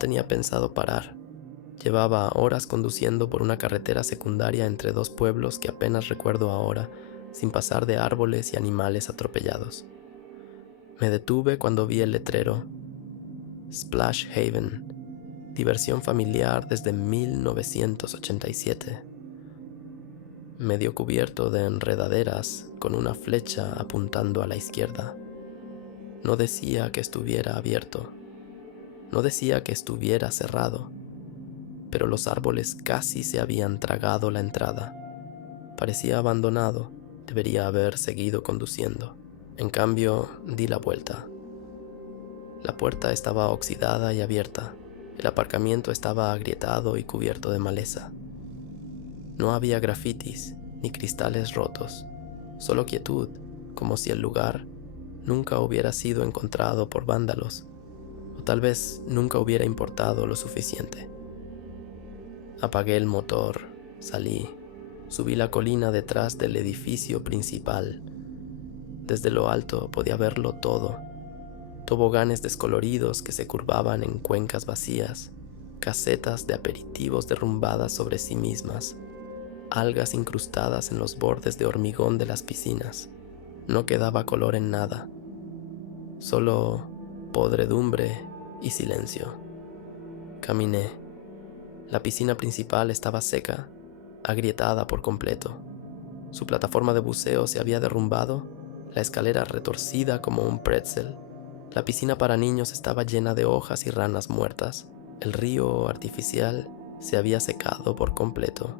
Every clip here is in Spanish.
tenía pensado parar. Llevaba horas conduciendo por una carretera secundaria entre dos pueblos que apenas recuerdo ahora, sin pasar de árboles y animales atropellados. Me detuve cuando vi el letrero Splash Haven, diversión familiar desde 1987. Medio cubierto de enredaderas con una flecha apuntando a la izquierda. No decía que estuviera abierto, no decía que estuviera cerrado, pero los árboles casi se habían tragado la entrada. Parecía abandonado, debería haber seguido conduciendo. En cambio, di la vuelta. La puerta estaba oxidada y abierta. El aparcamiento estaba agrietado y cubierto de maleza. No había grafitis ni cristales rotos, solo quietud, como si el lugar nunca hubiera sido encontrado por vándalos, o tal vez nunca hubiera importado lo suficiente. Apagué el motor, salí, subí la colina detrás del edificio principal. Desde lo alto podía verlo todo. Toboganes descoloridos que se curvaban en cuencas vacías, casetas de aperitivos derrumbadas sobre sí mismas, algas incrustadas en los bordes de hormigón de las piscinas. No quedaba color en nada, solo podredumbre y silencio. Caminé. La piscina principal estaba seca, agrietada por completo. Su plataforma de buceo se había derrumbado, la escalera retorcida como un pretzel. La piscina para niños estaba llena de hojas y ranas muertas. El río artificial se había secado por completo,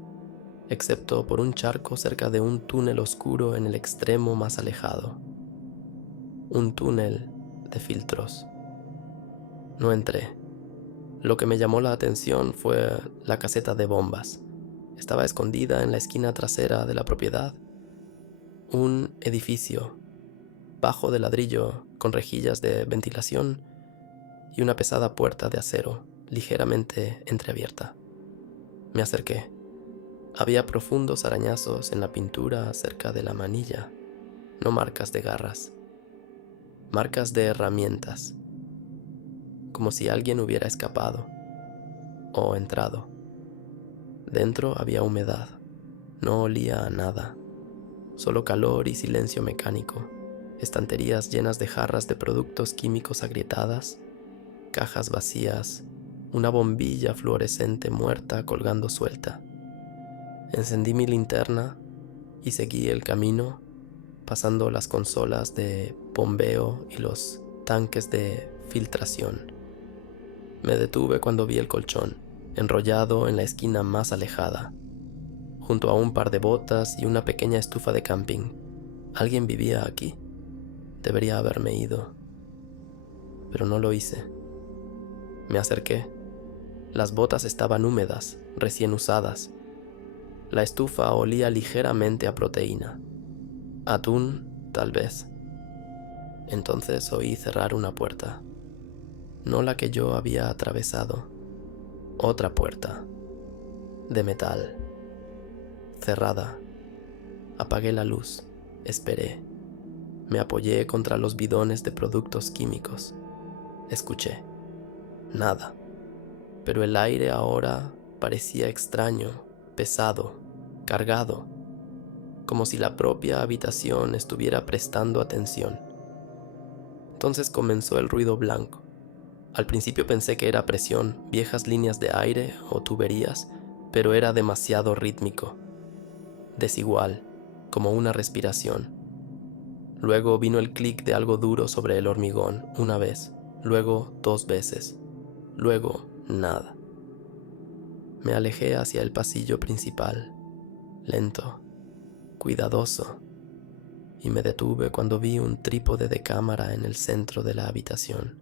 excepto por un charco cerca de un túnel oscuro en el extremo más alejado. Un túnel de filtros. No entré. Lo que me llamó la atención fue la caseta de bombas. Estaba escondida en la esquina trasera de la propiedad. Un edificio bajo de ladrillo con rejillas de ventilación y una pesada puerta de acero ligeramente entreabierta. Me acerqué. Había profundos arañazos en la pintura cerca de la manilla, no marcas de garras, marcas de herramientas, como si alguien hubiera escapado o entrado. Dentro había humedad, no olía a nada, solo calor y silencio mecánico, estanterías llenas de jarras de productos químicos agrietadas, cajas vacías, una bombilla fluorescente muerta colgando suelta. Encendí mi linterna y seguí el camino, pasando las consolas de bombeo y los tanques de filtración. Me detuve cuando vi el colchón, enrollado en la esquina más alejada, junto a un par de botas y una pequeña estufa de camping. Alguien vivía aquí. Debería haberme ido, pero no lo hice. Me acerqué. Las botas estaban húmedas, recién usadas. La estufa olía ligeramente a proteína. Atún, tal vez. Entonces oí cerrar una puerta. No la que yo había atravesado. Otra puerta. De metal. Cerrada. Apagué la luz. Esperé. Me apoyé contra los bidones de productos químicos. Escuché. Nada. Pero el aire ahora parecía extraño, pesado, cargado, como si la propia habitación estuviera prestando atención. Entonces comenzó el ruido blanco. Al principio pensé que era presión, viejas líneas de aire o tuberías, pero era demasiado rítmico, desigual, como una respiración. Luego vino el clic de algo duro sobre el hormigón, una vez, luego 2 veces, luego nada. Me alejé hacia el pasillo principal, lento, cuidadoso, y me detuve cuando vi un trípode de cámara en el centro de la habitación.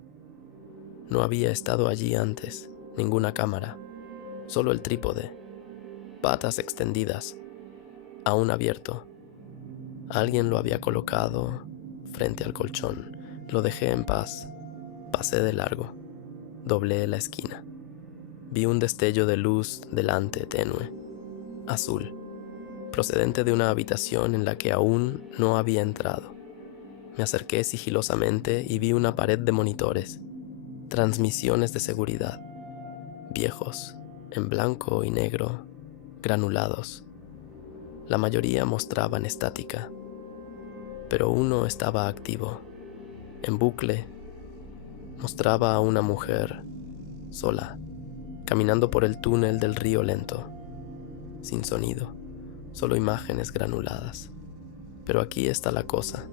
No había estado allí antes, ninguna cámara, solo el trípode, patas extendidas, aún abierto. Alguien lo había colocado frente al colchón. Lo dejé en paz, pasé de largo, doblé la esquina. Vi un destello de luz delante, tenue, azul, procedente de una habitación en la que aún no había entrado. Me acerqué sigilosamente y vi una pared de monitores, transmisiones de seguridad. viejos, en blanco y negro, granulados. La mayoría mostraban estática, pero uno estaba activo, en bucle. Mostraba a una mujer sola, caminando por el túnel del río lento, sin sonido, solo imágenes granuladas. Pero aquí está la cosa.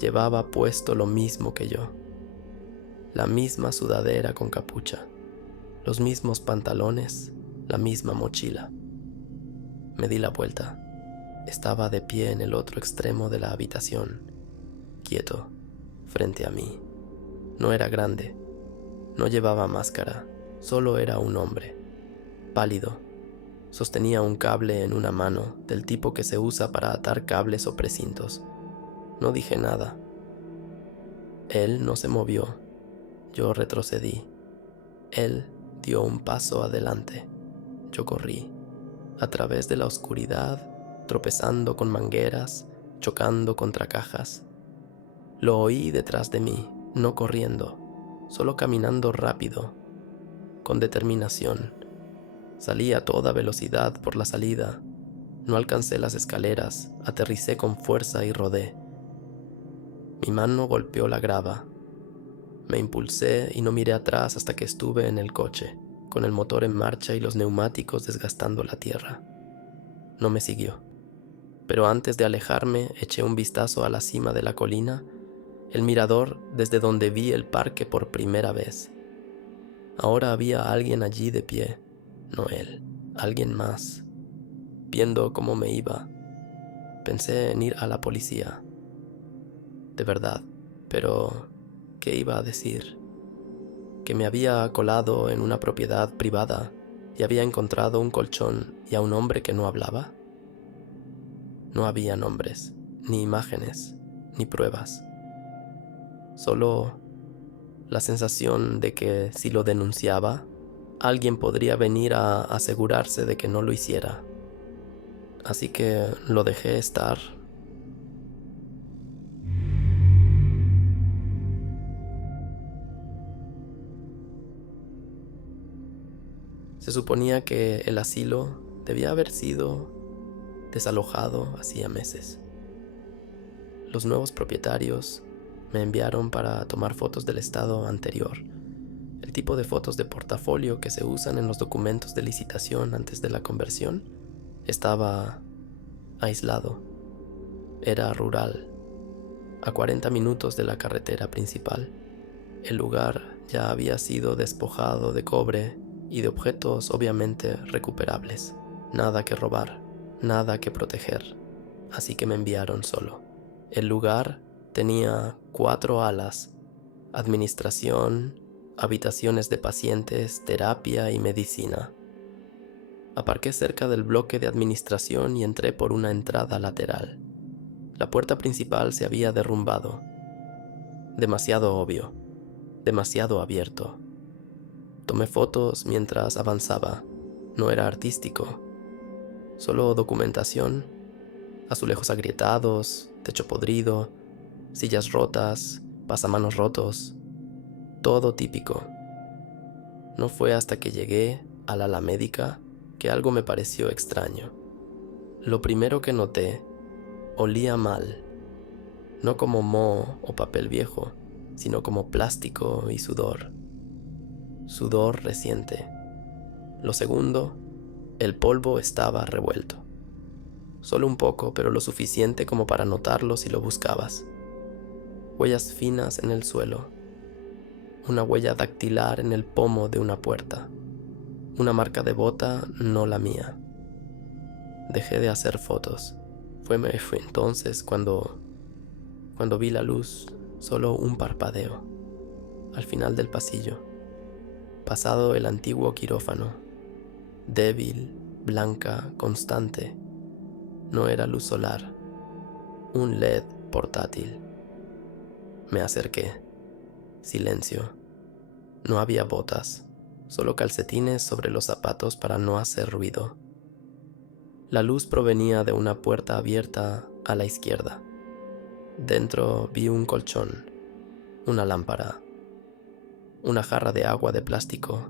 Llevaba puesto lo mismo que yo, la misma sudadera con capucha, los mismos pantalones, la misma mochila. Me di la vuelta. Estaba de pie en el otro extremo de la habitación, quieto, frente a mí. No era grande, no llevaba máscara, solo era un hombre, pálido. Sostenía un cable en una mano, del tipo que se usa para atar cables o precintos. No dije nada. Él no se movió. Yo retrocedí. Él dio un paso adelante. Yo corrí, a través de la oscuridad, tropezando con mangueras, chocando contra cajas. Lo oí detrás de mí, no corriendo, solo caminando rápido, con determinación. Salí a toda velocidad por la salida. No alcancé las escaleras, aterricé con fuerza y rodé. Mi mano golpeó la grava. Me impulsé y no miré atrás hasta que estuve en el coche, con el motor en marcha y los neumáticos desgastando la tierra. No me siguió, pero antes de alejarme eché un vistazo a la cima de la colina, el mirador desde donde vi el parque por primera vez. Ahora había alguien allí de pie, no él, alguien más. Viendo cómo me iba, pensé en ir a la policía. De verdad, pero ¿qué iba a decir? Que me había colado en una propiedad privada y había encontrado un colchón y a un hombre que no hablaba. No había nombres, ni imágenes, ni pruebas. Solo la sensación de que si lo denunciaba, alguien podría venir a asegurarse de que no lo hiciera. Así que lo dejé estar. Se suponía que el asilo debía haber sido desalojado hacía meses. Los nuevos propietarios me enviaron para tomar fotos del estado anterior, el tipo de fotos de portafolio que se usan en los documentos de licitación antes de la conversión. Estaba aislado. Era rural, a 40 minutos de la carretera principal. El lugar ya había sido despojado de cobre y de objetos obviamente recuperables. Nada que robar, nada que proteger, así que me enviaron solo. El lugar tenía 4 alas: administración, habitaciones de pacientes, terapia y medicina. Aparqué cerca del bloque de administración y entré por una entrada lateral. La puerta principal se había derrumbado. Demasiado obvio, demasiado abierto. Tomé fotos mientras avanzaba. No era artístico, solo documentación: azulejos agrietados, techo podrido, sillas rotas, pasamanos rotos, todo típico. No fue hasta que llegué al ala médica que algo me pareció extraño. Lo primero que noté, olía mal, no como moho o papel viejo, sino como plástico y sudor. Sudor reciente. Lo segundo, el polvo estaba revuelto. Solo un poco, pero lo suficiente como para notarlo si lo buscabas. Huellas finas en el suelo. Una huella dactilar en el pomo de una puerta. Una marca de bota, no la mía. Dejé de hacer fotos. Fue entonces cuando vi la luz, solo un parpadeo, al final del pasillo, pasado el antiguo quirófano. Débil, blanca, constante. No era luz solar, un LED portátil. Me acerqué. Silencio. No había botas, solo calcetines sobre los zapatos para no hacer ruido. La luz provenía de una puerta abierta a la izquierda. Dentro vi un colchón, una lámpara, una jarra de agua de plástico,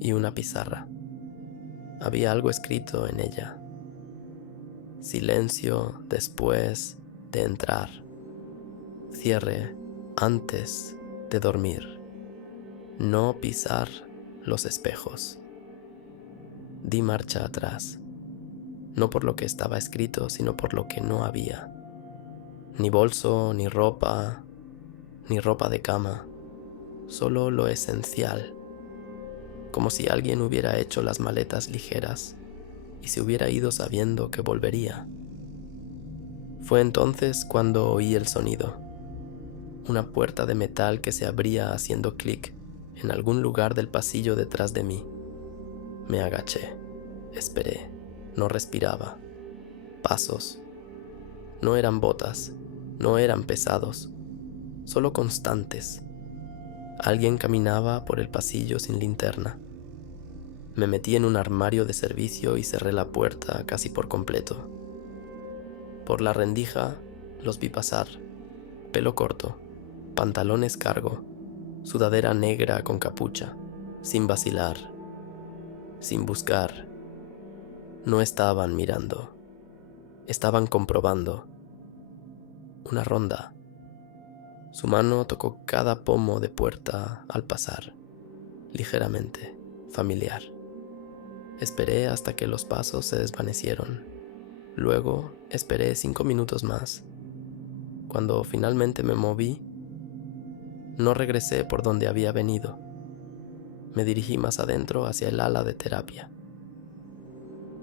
y una pizarra. Había algo escrito en ella: silencio después de entrar, cierre antes de dormir, no pisar los espejos. Di marcha atrás, no por lo que estaba escrito, sino por lo que no había. Ni bolso, ni ropa de cama, solo lo esencial, como si alguien hubiera hecho las maletas ligeras y se hubiera ido sabiendo que volvería. Fue entonces cuando oí el sonido, una puerta de metal que se abría haciendo clic en algún lugar del pasillo detrás de mí. Me agaché, esperé, no respiraba. Pasos. No eran botas, no eran pesados, solo constantes. Alguien caminaba por el pasillo sin linterna. Me metí en un armario de servicio y cerré la puerta casi por completo. Por la rendija los vi pasar, pelo corto, pantalones cargo, sudadera negra con capucha, sin vacilar, sin buscar. No estaban mirando, estaban comprobando. Una ronda. Su mano tocó cada pomo de puerta al pasar, ligeramente, familiar. Esperé hasta que los pasos se desvanecieron. Luego esperé 5 minutos más. Cuando finalmente me moví, no regresé por donde había venido. Me dirigí más adentro hacia el ala de terapia.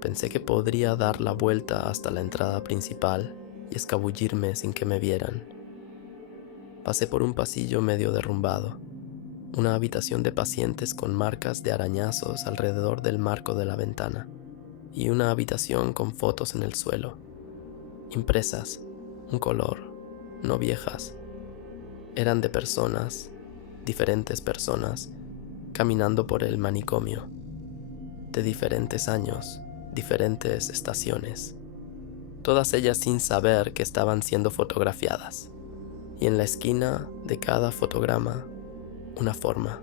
Pensé que podría dar la vuelta hasta la entrada principal y escabullirme sin que me vieran. Pasé por un pasillo medio derrumbado, una habitación de pacientes con marcas de arañazos alrededor del marco de la ventana, y una habitación con fotos en el suelo, impresas, un color, no viejas. Eran de personas, diferentes personas, caminando por el manicomio, de diferentes años, diferentes estaciones, todas ellas sin saber que estaban siendo fotografiadas. Y en la esquina de cada fotograma, una forma,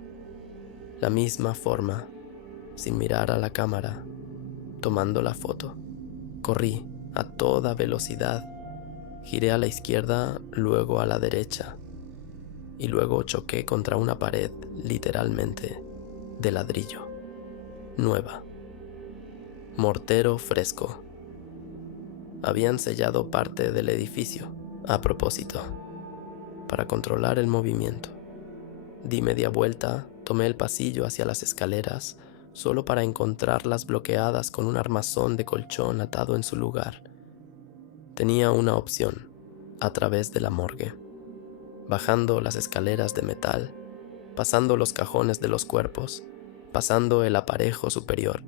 la misma forma, sin mirar a la cámara, tomando la foto. Corrí a toda velocidad, giré a la izquierda, luego a la derecha, y luego choqué contra una pared, literalmente, de ladrillo, nueva, mortero fresco. Habían sellado parte del edificio, a propósito, para controlar el movimiento. Di media vuelta, tomé el pasillo hacia las escaleras, solo para encontrarlas bloqueadas con un armazón de colchón atado en su lugar. Tenía una opción, a través de la morgue, bajando las escaleras de metal, pasando los cajones de los cuerpos, pasando el aparejo superior.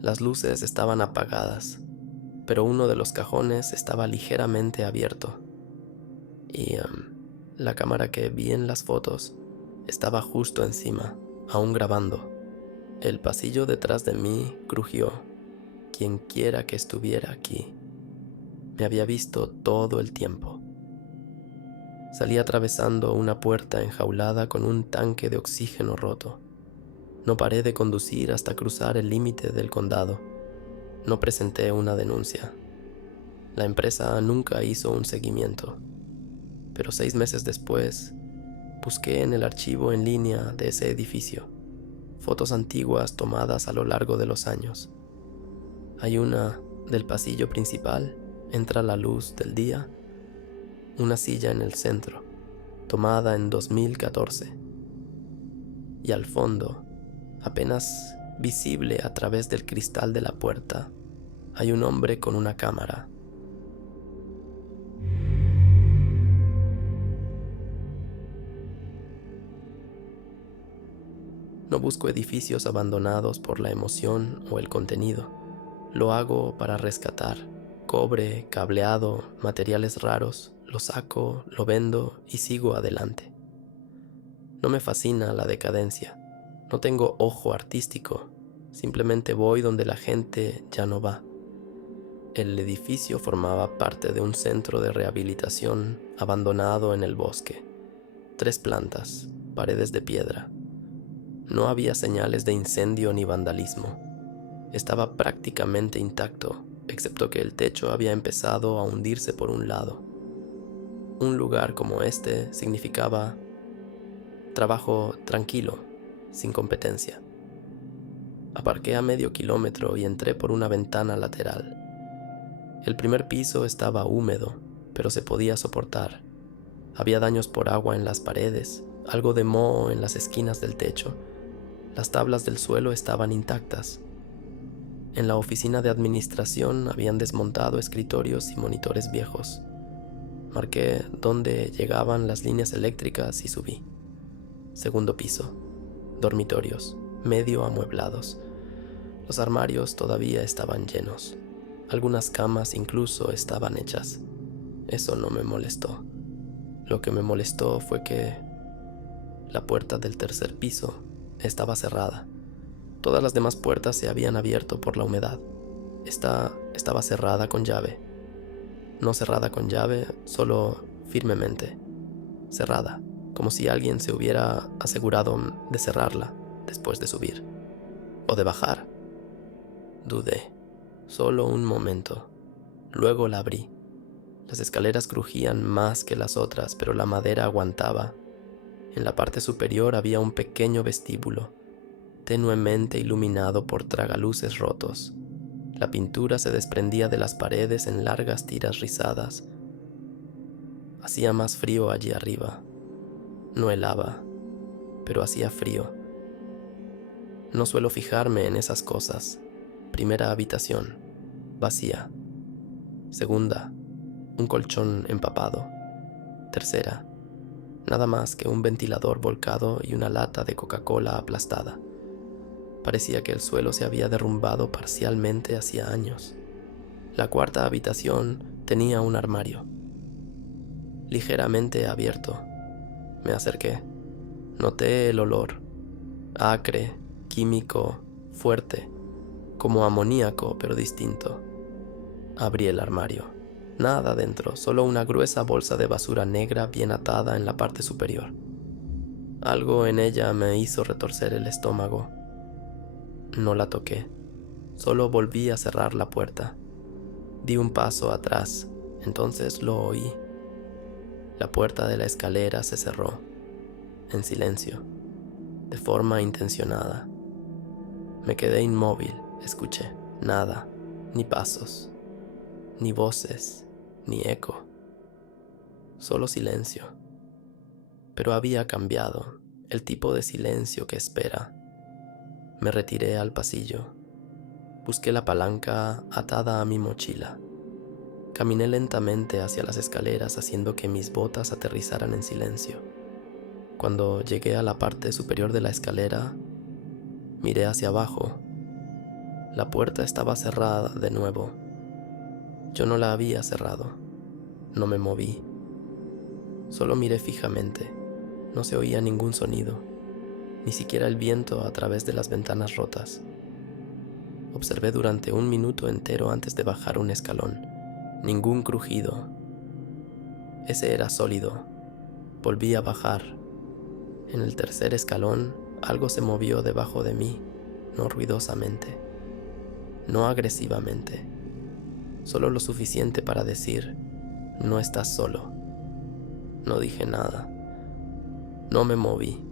Las luces estaban apagadas, pero uno de los cajones estaba ligeramente abierto. Y la cámara que vi en las fotos estaba justo encima, aún grabando. El pasillo detrás de mí crujió. Quien quiera que estuviera aquí me había visto todo el tiempo. Salí atravesando una puerta enjaulada con un tanque de oxígeno roto. No paré de conducir hasta cruzar el límite del condado. No presenté una denuncia. La empresa nunca hizo un seguimiento. Pero 6 meses después, busqué en el archivo en línea de ese edificio fotos antiguas tomadas a lo largo de los años. Hay una del pasillo principal, entra la luz del día, una silla en el centro, tomada en 2014. Y al fondo, apenas visible a través del cristal de la puerta, hay un hombre con una cámara. No busco edificios abandonados por la emoción o el contenido. Lo hago para rescatar. Cobre, cableado, materiales raros, lo saco, lo vendo y sigo adelante. No me fascina la decadencia. No tengo ojo artístico. Simplemente voy donde la gente ya no va. El edificio formaba parte de un centro de rehabilitación abandonado en el bosque. 3 plantas, paredes de piedra. No había señales de incendio ni vandalismo. Estaba prácticamente intacto, excepto que el techo había empezado a hundirse por un lado. Un lugar como este significaba trabajo tranquilo, sin competencia. Aparqué a medio kilómetro y entré por una ventana lateral. El primer piso estaba húmedo, pero se podía soportar. Había daños por agua en las paredes, algo de moho en las esquinas del techo. Las tablas del suelo estaban intactas. En la oficina de administración habían desmontado escritorios y monitores viejos. Marqué dónde llegaban las líneas eléctricas y subí. Segundo piso. Dormitorios, medio amueblados. Los armarios todavía estaban llenos. Algunas camas incluso estaban hechas. Eso no me molestó. Lo que me molestó fue que la puerta del tercer piso estaba cerrada. Todas las demás puertas se habían abierto por la humedad. Esta estaba cerrada con llave. No cerrada con llave, solo firmemente. Cerrada, como si alguien se hubiera asegurado de cerrarla después de subir. O de bajar. Dudé. Solo un momento. Luego la abrí. Las escaleras crujían más que las otras, pero la madera aguantaba. En la parte superior había un pequeño vestíbulo, tenuemente iluminado por tragaluces rotos. La pintura se desprendía de las paredes en largas tiras rizadas. Hacía más frío allí arriba. No helaba, pero hacía frío. No suelo fijarme en esas cosas. Primera habitación, vacía. Segunda, un colchón empapado. Tercera, nada más que un ventilador volcado y una lata de Coca-Cola aplastada. Parecía que el suelo se había derrumbado parcialmente hacía años. La cuarta habitación tenía un armario, ligeramente abierto. Me acerqué. Noté el olor, acre, químico, fuerte, como amoníaco, pero distinto. Abrí el armario. Nada dentro, solo una gruesa bolsa de basura negra bien atada en la parte superior. Algo en ella me hizo retorcer el estómago. No la toqué, solo volví a cerrar la puerta. Di un paso atrás, entonces lo oí. La puerta de la escalera se cerró, en silencio, de forma intencionada. Me quedé inmóvil, escuché nada, ni pasos, ni voces, ni eco. Solo silencio. Pero había cambiado, el tipo de silencio que espera. Me retiré al pasillo. Busqué la palanca atada a mi mochila. Caminé lentamente hacia las escaleras haciendo que mis botas aterrizaran en silencio. Cuando llegué a la parte superior de la escalera, miré hacia abajo. La puerta estaba cerrada de nuevo. Yo no la había cerrado. No me moví. Solo miré fijamente. No se oía ningún sonido, ni siquiera el viento a través de las ventanas rotas. Observé durante un minuto entero antes de bajar un escalón. Ningún crujido. Ese era sólido. Volví a bajar. En el tercer escalón, algo se movió debajo de mí, no ruidosamente, no agresivamente, solo lo suficiente para decir, no estás solo. No dije nada. No me moví.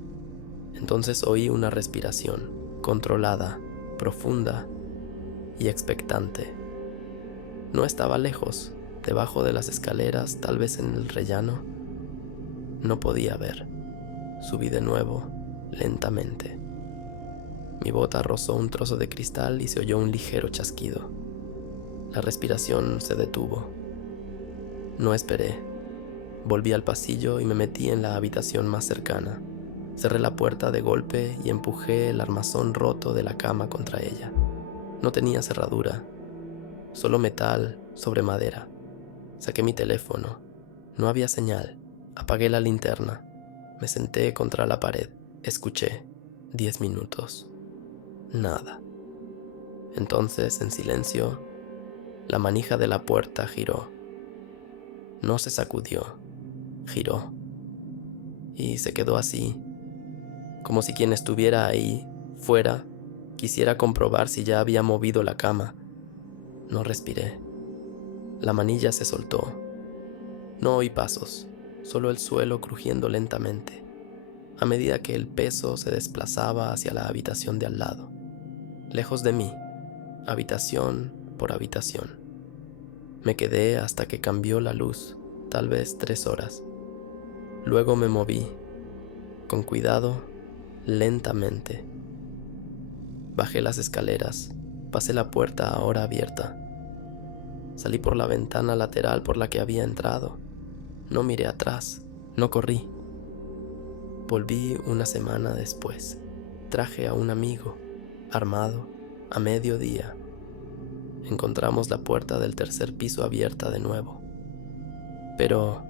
Entonces oí una respiración, controlada, profunda y expectante. No estaba lejos, debajo de las escaleras, tal vez en el rellano. No podía ver. Subí de nuevo, lentamente. Mi bota rozó un trozo de cristal y se oyó un ligero chasquido. La respiración se detuvo. No esperé. Volví al pasillo y me metí en la habitación más cercana. Cerré la puerta de golpe y empujé el armazón roto de la cama contra ella. No tenía cerradura, solo metal sobre madera. Saqué mi teléfono. No había señal. Apagué la linterna. Me senté contra la pared. Escuché. 10 minutos. Nada. Entonces, en silencio, la manija de la puerta giró. No se sacudió. Giró. Y se quedó así, como si quien estuviera ahí, fuera, quisiera comprobar si ya había movido la cama. No respiré. La manilla se soltó. No oí pasos, solo el suelo crujiendo lentamente, a medida que el peso se desplazaba hacia la habitación de al lado. Lejos de mí, habitación por habitación. Me quedé hasta que cambió la luz, tal vez 3 horas. Luego me moví, con cuidado, lentamente. Bajé las escaleras, pasé la puerta ahora abierta. Salí por la ventana lateral por la que había entrado. No miré atrás, no corrí. Volví una semana después. Traje a un amigo, armado, a mediodía. Encontramos la puerta del tercer piso abierta de nuevo. Pero,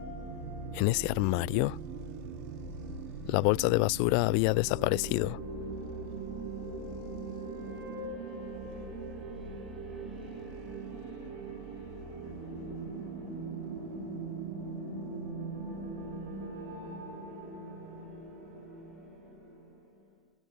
¿en ese armario? La bolsa de basura había desaparecido.